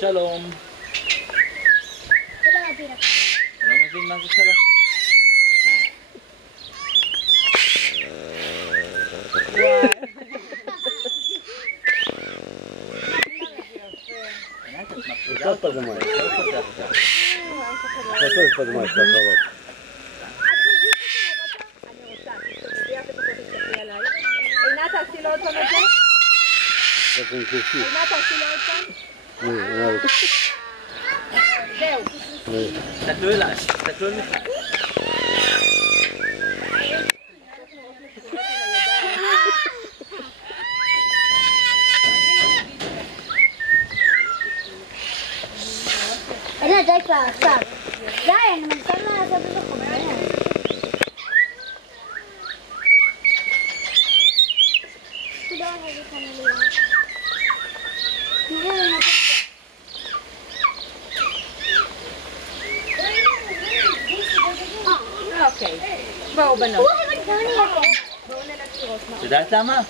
שלום. לא מבין מה זה שלום. Как поднимается? Как поднимается холод? תעשי לו עוד פעם את זה? עינת, תעשי לו עוד פעם? זהו. תסתכלו אליי, תסתכלו אל מיכל. הנה, די כבר, עכשיו. די, אני מנסה לעשות את זה חומר. אוקיי, בואו בנות. את יודעת למה?